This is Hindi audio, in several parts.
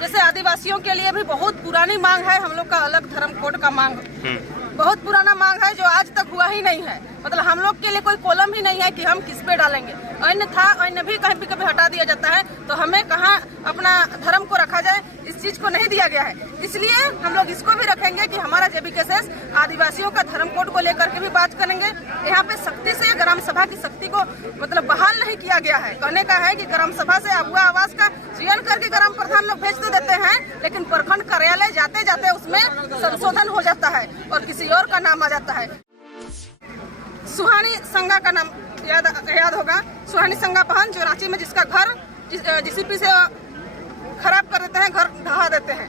जैसे आदिवासियों के लिए भी बहुत पुरानी मांग है हम लोग का अलग धर्म कोड का मांग, बहुत पुराना मांग है जो आज तक हुआ ही नहीं है। मतलब हम लोग के लिए कोई कॉलम ही नहीं है कि हम किस पे डालेंगे। अन्य भी कहीं भी कभी हटा दिया जाता है, तो हमें कहाँ अपना धर्म को रखा जाए, इस चीज को नहीं दिया गया है। इसलिए हम लोग इसको भी रखेंगे कि हमारा जेबीकेएसएस आदिवासियों का धर्म कोड को लेकर के भी बात करेंगे। यहाँ पे सख्ती से ग्राम सभा की शक्ति को मतलब बहाल नहीं किया गया है। कहने का है कि ग्राम सभा से अगुआ आवास का चयन करके ग्राम प्रधान लोग भेज तो देते हैं, लेकिन प्रखंड कार्यालय जाते जाते उसमें संशोधन हो जाता है और किसी और का नाम आ जाता है। सुहानी संगा का नाम याद होगा, सुहानी संगा बहन जो रांची में जिसका घर जीसीपी से खराब कर देते हैं, घर ढहा देते हैं।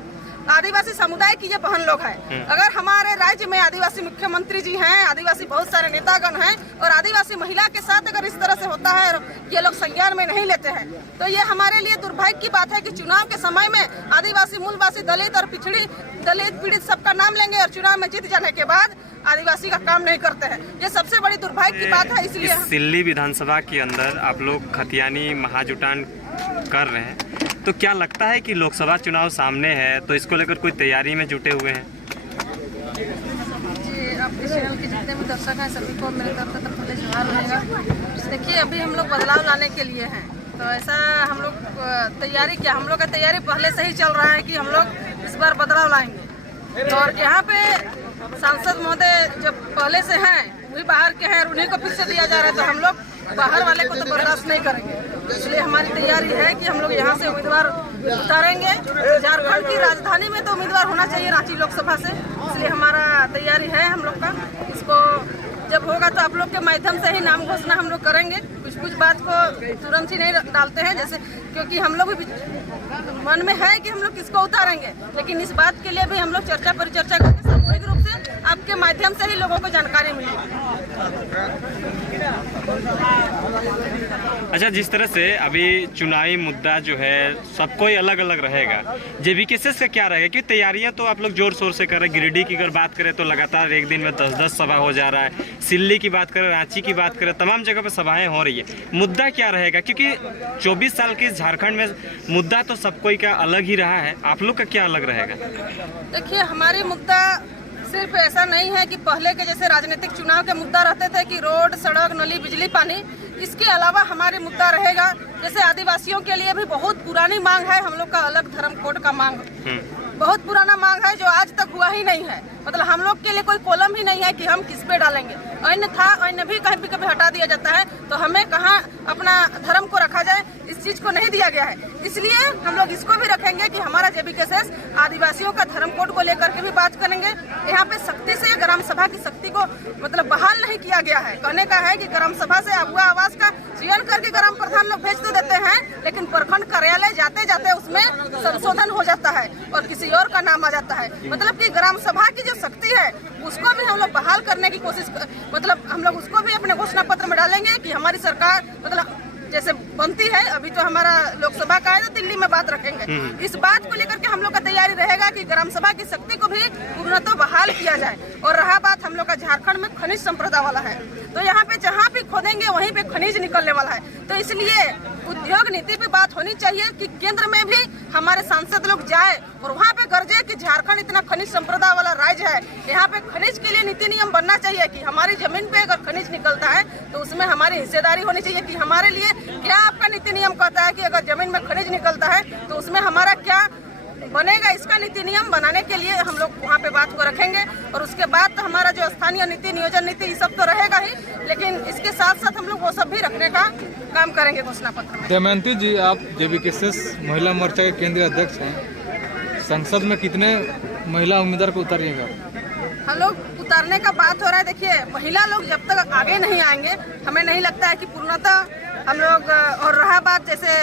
आदिवासी समुदाय की ये बहन लोग हैं। अगर हमारे राज्य में आदिवासी मुख्यमंत्री जी हैं, आदिवासी बहुत सारे नेतागण हैं और आदिवासी महिला के साथ अगर इस तरह से होता है और ये लोग संज्ञान में नहीं लेते हैं, तो ये हमारे लिए दुर्भाग्य की बात है कि चुनाव के समय में आदिवासी मूलवासी दलित और दलित पीड़ित सबका नाम लेंगे और चुनाव में जीत जाने के बाद आदिवासी का काम नहीं करते हैं। ये सबसे बड़ी दुर्भाग्य की बात है। इसलिए सिल्ली विधानसभा के अंदर आप लोग खतियानी महाजुटान कर रहे हैं, तो क्या लगता है कि लोकसभा चुनाव सामने है, तो इसको लेकर कोई तैयारी में जुटे हुए हैं? जी, आपके चैनल के जितने भी दर्शक हैं सभी को मेरे तरफ से पहले जोहार रहेगा। देखिए, अभी हम लोग बदलाव लाने के लिए हैं, तो ऐसा हम लोग तैयारी क्या, हम लोग का तैयारी पहले से ही चल रहा है कि हम लोग इस बार बदलाव लाएंगे। और यहाँ पे सांसद महोदय जब पहले से हैं, वही बाहर के हैं, उन्हीं को फिर से दिया जा रहा है, तो हम लोग बाहर वाले को तो बर्दाश्त नहीं करेंगे। इसलिए हमारी तैयारी है कि हम लोग यहाँ से उम्मीदवार उतारेंगे। झारखंड की राजधानी में तो उम्मीदवार होना चाहिए रांची लोकसभा से, इसलिए हमारा तैयारी है हम लोग का। इसको जब होगा तो आप लोग के माध्यम से ही नाम घोषणा हम लोग करेंगे। कुछ बात को तुरंत ही नहीं डालते हैं, जैसे क्योंकि हम लोग भी मन में है कि हम लोग किसको उतारेंगे, लेकिन इस बात के लिए भी हम लोग चर्चा परिचर्चा करके सामूहिक रूप से आपके माध्यम से ही लोगों को जानकारी मिलेगी। अच्छा, जिस तरह से अभी चुनावी मुद्दा जो है सबको ही अलग अलग रहेगा, जेबीकेएसएस का क्या रहेगा? क्योंकि तैयारियां तो आप लोग जोर शोर से कर रहे हैं। गिरिडीह की अगर बात करें तो लगातार एक दिन में 10-10 सभा हो जा रहा है। सिल्ली की बात करें, रांची की बात करें, तमाम जगह पर सभाएं हो रही है। मुद्दा क्या रहेगा? क्योंकि 24 साल के झारखंड में मुद्दा तो सबको ही का अलग ही रहा है, आप लोग का क्या अलग रहेगा? देखिए, हमारी मुद्दा सिर्फ ऐसा नहीं है कि पहले के जैसे राजनीतिक चुनाव के मुद्दा रहते थे कि रोड, सड़क, नली, बिजली, पानी। इसके अलावा हमारे मुद्दा रहेगा जैसे आदिवासियों के लिए भी बहुत पुरानी मांग है हम लोग का अलग धर्म कोड का मांग, बहुत पुराना मांग है जो आज तक हुआ ही नहीं है। मतलब हम लोग के लिए कोई कॉलम ही नहीं है कि हम किस पे डालेंगे। अन्य भी कहीं भी कभी हटा दिया जाता है, तो हमें कहाँ अपना धर्म को रखा जाए, इस चीज को नहीं दिया गया है। इसलिए हम लोग इसको भी रखेंगे कि हमारा जेबीकेएसएस आदिवासियों का धर्म कोड को लेकर के भी बात करेंगे। यहाँ पे सख्ती से ग्राम सभा की शक्ति को मतलब बहाल नहीं किया गया है। कहने का है कि ग्राम सभा से अगुआ आवास का चयन करके ग्राम प्रधान लोग भेज तो देते हैं, लेकिन प्रखंड कार्यालय जाते जाते उसमें संशोधन हो जाता है और किसी और का नाम आ जाता है। मतलब कि ग्राम सभा की जो शक्ति है उसको भी हम लोग बहाल करने की कोशिश, मतलब हम लोग उसको भी अपने घोषणा पत्र में डालेंगे कि हमारी सरकार मतलब जैसे बनती है। अभी तो हमारा लोकसभा का है तो दिल्ली में बात रखेंगे। इस बात को लेकर के हम लोग का तैयारी रहेगा कि ग्राम सभा की शक्ति को भी पूर्णतः बहाल किया जाए। और रहा बात हम लोग का झारखंड में खनिज संप्रदा वाला है, तो यहाँ पे जहाँ भी खोदेंगे वहीं पे खनिज निकलने वाला है। तो इसलिए उद्योग नीति पे बात होनी चाहिए कि केंद्र में भी हमारे सांसद लोग जाए और वहाँ पे गरजे कि झारखंड इतना खनिज संप्रदा वाला राज्य है, यहाँ पे खनिज के लिए नीति नियम बनना चाहिए कि हमारी जमीन पे अगर खनिज निकलता है तो उसमें हमारी हिस्सेदारी होनी चाहिए। कि हमारे लिए क्या आपका नीति नियम कहता है कि अगर जमीन में खनिज निकलता है तो उसमें हमारा क्या बनेगा, इसका नीति नियम बनाने के लिए हम लोग वहाँ पे बात को रखेंगे। और उसके बाद तो हमारा जो स्थानीय नीति, नियोजन नीति, ये सब तो रहेगा ही, लेकिन इसके साथ साथ हम लोग वो सब भी रखने का काम करेंगे घोषणा पत्र में। दमयंती जी, आप जेबीकेएसएस महिला मोर्चा के केंद्रीय अध्यक्ष हैं, संसद में कितने महिला उम्मीदवार को उतारिएगा? हम लोग उतारने का बात हो रहा है। देखिए, महिला लोग जब तक आगे नहीं आएंगे हमें नहीं लगता है कि पूर्णतः हम लोग, और रहा बात जैसे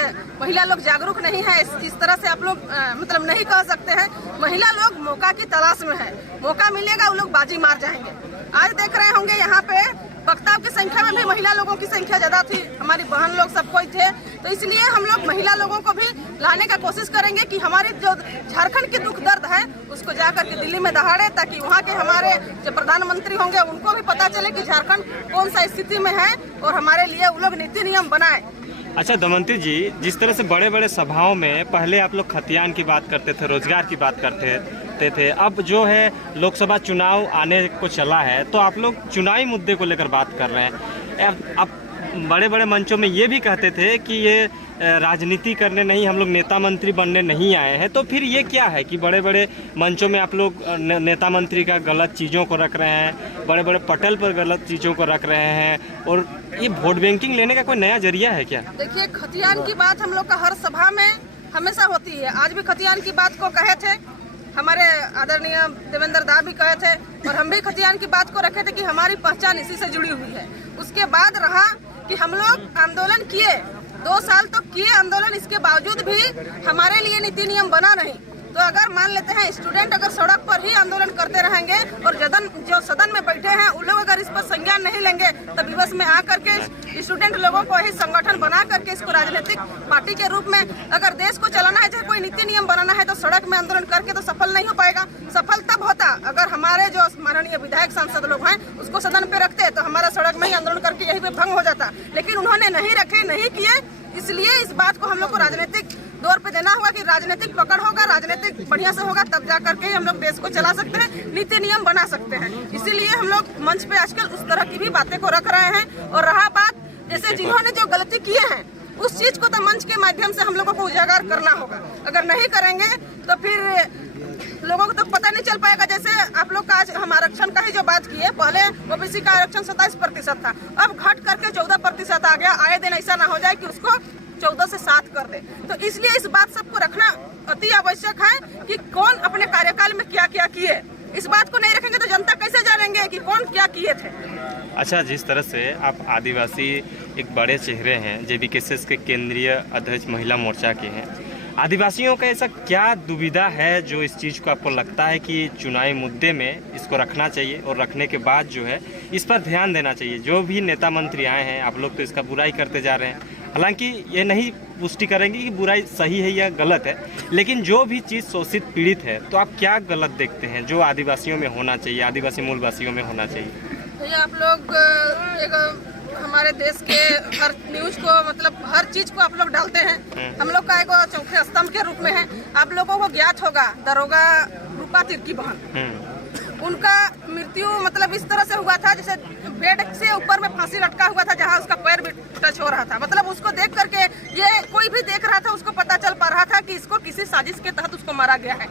महिला लोग जागरूक नहीं है, इस तरह से आप लोग मतलब नहीं कह सकते हैं। महिला लोग मौका की तलाश में है, मौका मिलेगा वो लोग बाजी मार जाएंगे। आज देख रहे होंगे यहाँ पे वक्ताओं की संख्या में भी महिला लोगों की संख्या ज्यादा थी, हमारी बहन लोग सब कोई थे। तो इसलिए हम लोग महिला लोगों को भी लाने का कोशिश करेंगे कि हमारी जो झारखंड के दुख दर्द है उसको जाकर के दिल्ली में दहाड़े, ताकि वहाँ के हमारे जो प्रधानमंत्री होंगे उनको भी पता चले कि झारखंड कौन सा स्थिति में है और हमारे लिए वो लोग नीति नियम बनाए। अच्छा दमयंती जी, जिस तरह से बड़े बड़े सभाओं में पहले आप लोग खतियान की बात करते थे, रोजगार की बात करते थे, अब जो है लोकसभा चुनाव आने को चला है तो आप लोग चुनावी मुद्दे को लेकर बात कर रहे हैं। अब बड़े बड़े मंचों में ये भी कहते थे कि ये राजनीति करने नहीं, हम लोग नेता मंत्री बनने नहीं आए हैं, तो फिर ये क्या है कि बड़े बड़े मंचों में आप लोग नेता मंत्री का गलत चीज़ों को रख रहे हैं, बड़े बड़े पटल पर गलत चीज़ों को रख रहे हैं, और ये वोट बैंकिंग लेने का कोई नया जरिया है क्या? देखिए, खतियान की बात हम लोग का हर सभा में हमेशा होती है। आज भी खतियान की बात को कहे थे, हमारे आदरणीय देवेंद्र दा भी कहे थे, और हम भी खतियान की बात को रखे थे कि हमारी पहचान इसी से जुड़ी हुई है। उसके बाद रहा कि हम लोग आंदोलन किए, 2 साल तो किए आंदोलन, इसके बावजूद भी हमारे लिए नीति नियम बना नहीं। तो अगर मान लेते हैं स्टूडेंट अगर सड़क पर ही आंदोलन करते रहेंगे और जो सदन में बैठे हैं उन लोग अगर इस पर संज्ञान नहीं लेंगे तो विवश में आकर के स्टूडेंट लोगों को ही संगठन बना करके इसको राजनीतिक पार्टी के रूप में अगर देश को चलाना है, चाहे कोई नीति नियम बनाना है, तो सड़क में आंदोलन करके तो सफल नहीं हो पाएगा। सफल तब होता अगर हमारे जो माननीय विधायक सांसद लोग हैं उसको सदन पे रखते तो हमारा सड़क में ही आंदोलन करके यही पे भंग हो जाता, लेकिन उन्होंने नहीं रखे, नहीं किए। इसलिए इस बात को हम लोग को राजनीतिक दौर पे देना होगा कि राजनीतिक पकड़ होगा, राजनीतिक बढ़िया से होगा, तब जा करके हम लोग देश को चला सकते हैं, नीति नियम बना सकते हैं। इसीलिए हम लोग मंच पे आजकल उस तरह की भी बातें को रख रहे हैं। और रहा बात जैसे जिन्होंने जो गलती किए हैं उस चीज को तो मंच के माध्यम से हम लोगों को उजागर करना होगा। अगर नहीं करेंगे तो फिर लोगों को तो पता नहीं चल पाएगा। जैसे आप लोग का आज हम आरक्षण का ही जो बात की है, पहले ओबीसी का आरक्षण 27% था, अब घट करके 14% आ गया। आए दिन ऐसा ना हो जाए कि उसको 14 से 7 कर दे। तो इसलिए इस बात सबको रखना अति आवश्यक है कि कौन अपने कार्यकाल में क्या क्या किए। इस बात को नहीं रखेंगे तो जनता कैसे जानेंगे कि कौन क्या किए थे। अच्छा, जिस तरह से आप आदिवासी एक बड़े चेहरे हैं, जेबीकेएसएस के केंद्रीय अध्यक्ष महिला मोर्चा के हैं, आदिवासियों का ऐसा क्या दुविधा है जो इस चीज़ को आपको लगता है कि चुनावी मुद्दे में इसको रखना चाहिए और रखने के बाद जो है इस पर ध्यान देना चाहिए? जो भी नेता मंत्री आए हैं, आप लोग तो इसका बुराई करते जा रहे हैं, हालांकि ये नहीं पुष्टि करेंगे कि बुराई सही है या गलत है, लेकिन जो भी चीज़ शोषित पीड़ित है तो आप क्या गलत देखते हैं जो आदिवासियों में होना चाहिए, आदिवासी मूलवासियों में होना चाहिए? भैया, आप लोग एक हमारे देश के हर न्यूज को, मतलब हर चीज को आप लोग डालते हैं। हम लोग का एक चौथे स्तंभ के रूप में है। आप लोगों को ज्ञात होगा दरोगा रूपा तिर्की बहन, उनका मृत्यु मतलब इस तरह से हुआ था जैसे बेड से ऊपर में फांसी लटका हुआ था, जहां उसका पैर भी टच हो रहा था। मतलब उसको देख करके ये कोई भी देख रहा था, उसको पता चल पा रहा था कि इसको किसी साजिश के तहत उसको मारा गया है,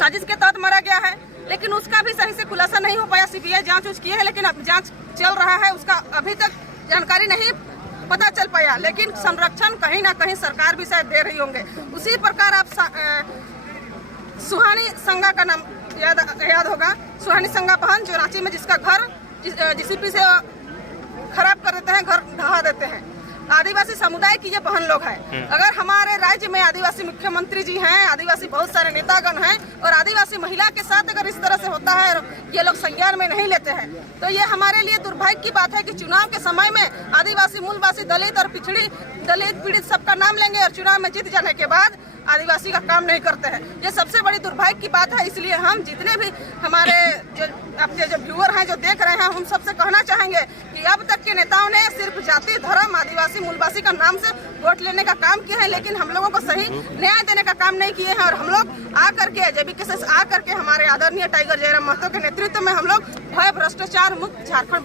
साजिश के तहत मारा गया है। लेकिन उसका भी सही से खुलासा नहीं हो पाया। सीबीआई जांच की है, लेकिन अब जांच चल रहा है, उसका अभी तक जानकारी नहीं पता चल पाया। लेकिन संरक्षण कहीं ना कहीं सरकार भी शायद दे रही होंगे। उसी प्रकार आप सुहानी संगा का नाम याद होगा, सुहानी संगा बहन जो रांची में जिसका घर जीसीपी से खराब कर देते हैं, घर ढहा देते हैं। आदिवासी समुदाय की ये बहन लोग हैं। अगर हमारे राज्य में आदिवासी मुख्यमंत्री जी हैं, आदिवासी बहुत सारे नेतागण हैं, और आदिवासी महिला के साथ अगर इस तरह से होता है और ये लोग संज्ञान में नहीं लेते हैं, तो ये हमारे लिए दुर्भाग्य की बात है कि चुनाव के समय में आदिवासी मूलवासी दलित और दलित पीड़ित सबका नाम लेंगे और चुनाव में जीत जाने के बाद आदिवासी का काम नहीं करते हैं। ये सबसे बड़ी दुर्भाग्य की बात है। इसलिए हम जितने भी हमारे आपके जो व्यूअर हैं, जो देख रहे हैं, हम सबसे कहना चाहेंगे कि अब तक के नेताओं ने सिर्फ जाति, धर्म, आदिवासी मूलवासी का नाम से वोट लेने का काम किया है, लेकिन हम लोगों को सही न्याय देने का काम नहीं किए हैं। और हम लोग आकर के जेबीकेएसएस आकर के हमारे आदरणीय टाइगर जयराम महतो के नेतृत्व में हम लोग भय भ्रष्टाचार मुक्त झारखंड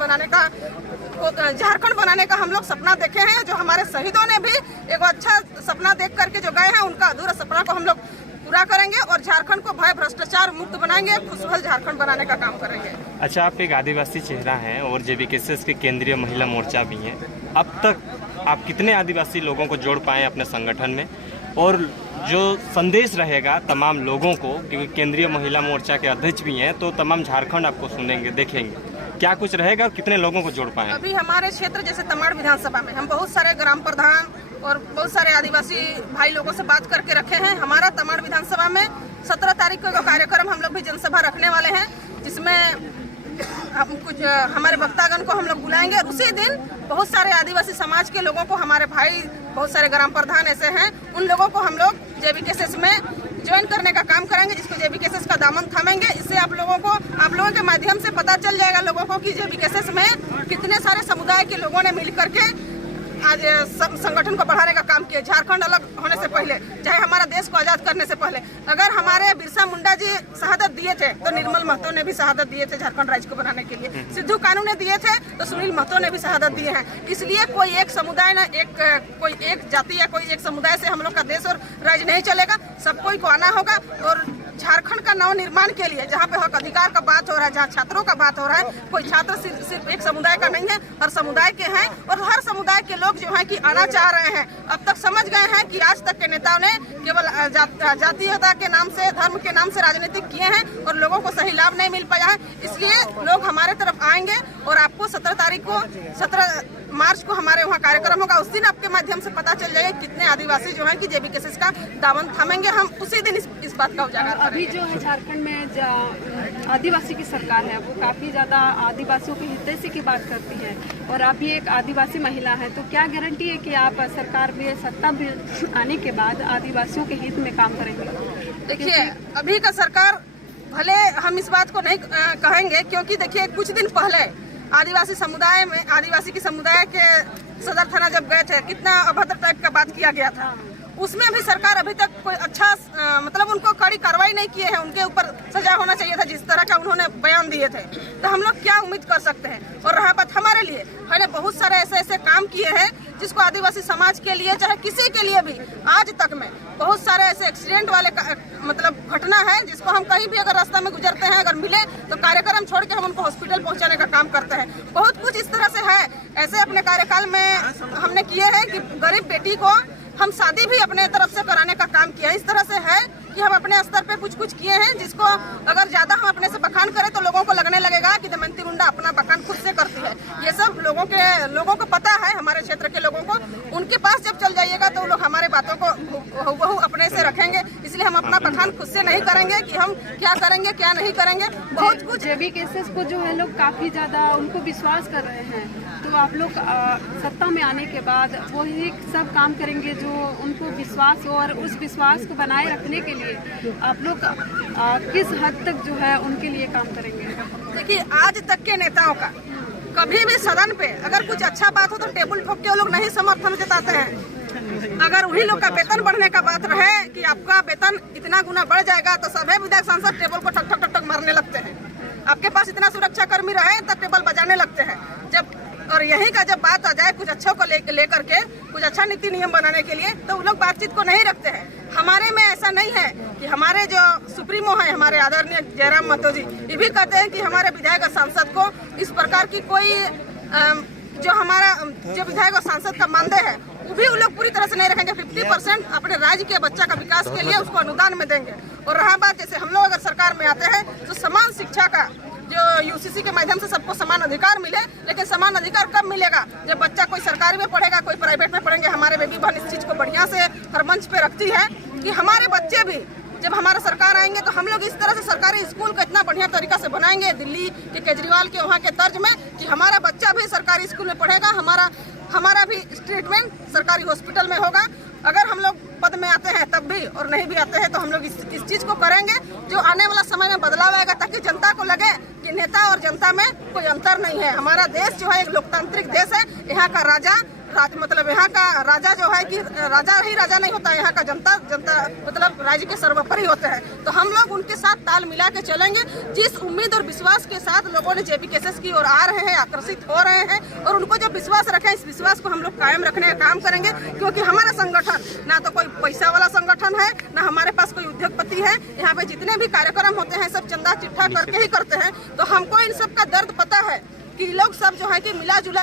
बनाने का हम लोग सपना देखे हैं। जो हमारे शहीदों ने भी एक अच्छा सपना देख करके जो गए हैं, उनका अधूरा सपना को हम लोग पूरा करेंगे और झारखंड को भय भ्रष्टाचार मुक्त बनाएंगे, खुशहाल झारखंड बनाने का काम करेंगे। अच्छा, आप एक आदिवासी चेहरा हैं और जेबीकेएसएस के केंद्रीय महिला मोर्चा भी हैं। अब तक आप कितने आदिवासी लोगों को जोड़ पाए अपने संगठन में, और जो संदेश रहेगा तमाम लोगों को, क्योंकि केंद्रीय महिला मोर्चा के अध्यक्ष भी हैं, तो तमाम झारखंड आपको सुनेंगे, देखेंगे, क्या कुछ रहेगा और कितने लोगों को जोड़ पाए? अभी हमारे क्षेत्र जैसे तमाड़ विधानसभा में हम बहुत सारे ग्राम प्रधान और बहुत सारे आदिवासी भाई लोगों से बात करके रखे हैं। हमारा तमाड़ विधानसभा में 17 तारीख को कार्यक्रम हम लोग भी जनसभा रखने वाले हैं, जिसमें हम कुछ हमारे वक्तागण को हम लोग बुलाएंगे। और उसी दिन बहुत सारे आदिवासी समाज के लोगों को, हमारे भाई बहुत सारे ग्राम प्रधान ऐसे हैं, उन लोगों को हम लोग जेबीकेएसएस में ज्वाइन करने का काम करेंगे, जिसको जेबीकेएसएस का दामन थामेंगे। इससे आप लोगों के माध्यम से पता चल जाएगा लोगों को कि जेबीकेएसएस में कितने सारे समुदाय के लोगों ने मिल करके आज संगठन को बढ़ाने का काम किए। झारखंड अलग होने से पहले, चाहे हमारा देश को आजाद करने से पहले, अगर हमारे बिरसा मुंडा जी शहादत दिए थे तो निर्मल महतो ने भी शहादत दिए थे झारखंड राज्य को बनाने के लिए। सिद्धू कानू ने दिए थे तो सुनील महतो ने भी शहादत दिए हैं। इसलिए कोई एक समुदाय ना कोई एक जाति या कोई एक समुदाय से हम लोग का देश और राज्य नहीं चलेगा। सबको को आना होगा और झारखंड का नव निर्माण के लिए, जहाँ पे हक अधिकार का बात हो रहा है, जहाँ छात्रों का बात हो रहा है, कोई छात्र सिर्फ एक समुदाय का नहीं है, हर समुदाय के हैं और हर समुदाय के लोग जो है कि आना चाह रहे हैं। अब तक समझ गए हैं कि आज तक के नेताओं ने केवल जातीयता के नाम से, धर्म के नाम से राजनीतिक किए हैं और लोगों को सही लाभ नहीं मिल पाया है। इसलिए लोग हमारे तरफ आएंगे और आपको 17 मार्च को हमारे वहाँ कार्यक्रम होगा। उस दिन आपके माध्यम से पता चल जाएगा कितने आदिवासी जो है कि जेबीकेएसएस का दामन थामेंगे। हम उसी दिन इस बात का उजागर करेंगे। अभी जो है झारखंड में आदिवासी की सरकार है, वो काफ़ी ज़्यादा आदिवासियों की हितैषी की बात करती है और आप भी एक आदिवासी महिला है, तो क्या गारंटी है कि आप सरकार में सत्ता में आने के बाद आदिवासियों के हित में काम करेंगे? देखिए, अभी का सरकार, भले हम इस बात को नहीं कहेंगे, क्योंकि देखिए कुछ दिन पहले आदिवासी की समुदाय के सदर थाना जब गए थे, कितना अभद्र टाइप का बात किया गया था। उसमें भी सरकार अभी तक कोई अच्छा मतलब उनको कड़ी कार्रवाई नहीं किए हैं। उनके ऊपर सजा होना चाहिए था जिस तरह का उन्होंने बयान दिए थे। तो हम लोग क्या उम्मीद कर सकते हैं? और रहा बात हमारे लिए, हमने बहुत सारे ऐसे काम किए हैं जिसको आदिवासी समाज के लिए, चाहे किसी के लिए भी, आज तक में बहुत सारे ऐसे एक्सीडेंट वाले मतलब घटना है जिसको हम कहीं भी अगर रास्ता में गुजरते हैं, अगर मिले तो कार्यक्रम छोड़ के हम उनको हॉस्पिटल पहुंचाने का काम करते हैं। बहुत कुछ इस तरह से है। ऐसे अपने कार्यकाल में हमने किए हैं कि गरीब बेटी को हम शादी भी अपने तरफ से कराने का काम किया। इस तरह से है कि हम अपने स्तर पे कुछ किए हैं जिसको अगर ज्यादा हम अपने से बखान करें तो लोगों को लगने लगेगा कि दमयंती मुंडा अपना बखान खुद से करती है। ये सब लोगों को पता है, हमारे क्षेत्र के लोगों को। उनके पास जब चल जाइएगा तो लोग हमारे बातों को हूबहू अपने से रखेंगे। इसलिए हम अपना बखान खुद से नहीं करेंगे कि हम क्या करेंगे क्या नहीं करेंगे। बहुत कुछ जेबीकेएसएस को जो है लोग काफी ज्यादा उनको विश्वास कर रहे हैं, तो आप लोग सत्ता में आने के बाद वही सब काम करेंगे जो उनको विश्वास हो, और उस विश्वास को बनाए रखने के लिए आप लोग किस हद तक जो है उनके लिए काम करेंगे? देखिए, आज तक के नेताओं का कभी भी सदन पे अगर कुछ अच्छा बात हो तो टेबल ठोक के वो लोग नहीं समर्थन जताते हैं। अगर वही लोग का वेतन बढ़ने का बात रहे कि आपका वेतन इतना गुना बढ़ जाएगा तो सभी विधायक सांसद टेबल को ठक ठक ठक मारने लगते हैं। आपके पास इतना सुरक्षा कर्मी रहे तब टेबल बजाने लगते हैं। और यही का जब बात आ जाए कुछ अच्छों को लेकर के, कुछ अच्छा नीति नियम बनाने के लिए, तो वो लोग बातचीत को नहीं रखते हैं। हमारे में ऐसा नहीं है कि हमारे जो सुप्रीमो है, हमारे आदरणीय जयराम महतो जी, ये भी कहते हैं कि हमारे विधायक और सांसद को इस प्रकार की कोई जो विधायक और सांसद का मानदेय है वो भी वो लोग पूरी तरह से नहीं रखेंगे। 50% अपने राज्य के बच्चा का विकास के लिए उसको अनुदान में देंगे। और रहा बात, जैसे हम लोग अगर सरकार में आते हैं तो समान शिक्षा का जो यूसीसी के माध्यम से सबको समान अधिकार मिले, लेकिन समान अधिकार कब मिलेगा? जब बच्चा कोई सरकारी में पढ़ेगा, कोई प्राइवेट में पढ़ेंगे। हमारे बेबी बहन इस चीज को बढ़िया से हर मंच पे रखती है कि हमारे बच्चे भी जब हमारा सरकार आएंगे तो हम लोग इस तरह से सरकारी स्कूल को इतना बढ़िया तरीका से बनाएंगे, दिल्ली के केजरीवाल के वहाँ के तर्ज में, कि हमारा बच्चा भी सरकारी स्कूल में पढ़ेगा, हमारा भी ट्रीटमेंट सरकारी हॉस्पिटल में होगा। अगर हम लोग पद में आते हैं तब भी और नहीं भी आते हैं तो हम लोग इस चीज को करेंगे जो आने वाला समय में बदलाव आएगा, ताकि जनता को लगे कि नेता और जनता में कोई अंतर नहीं है। हमारा देश जो है एक लोकतांत्रिक देश है। यहाँ का मतलब यहाँ का राजा जो है कि राजा ही राजा नहीं होता, यहाँ का जनता मतलब राज्य के सर्वोपरि होते हैं। तो हम लोग उनके साथ ताल मिला के चलेंगे। जिस उम्मीद और विश्वास के साथ लोगों ने जेबीकेएसएस की ओर आ रहे हैं, आकर्षित हो रहे हैं, और उनको जब विश्वास रखें, इस विश्वास को हम लोग कायम रखने का काम करेंगे। क्योंकि हमारा संगठन ना तो कोई पैसा वाला संगठन है, ना हमारे पास कोई उद्योगपति है। यहाँ पे जितने भी कार्यक्रम होते हैं सब चंदा चिट्ठा करके ही करते हैं। तो हमको इन सब का दर्द पता है कि लोग सब जो है कि मिला जुला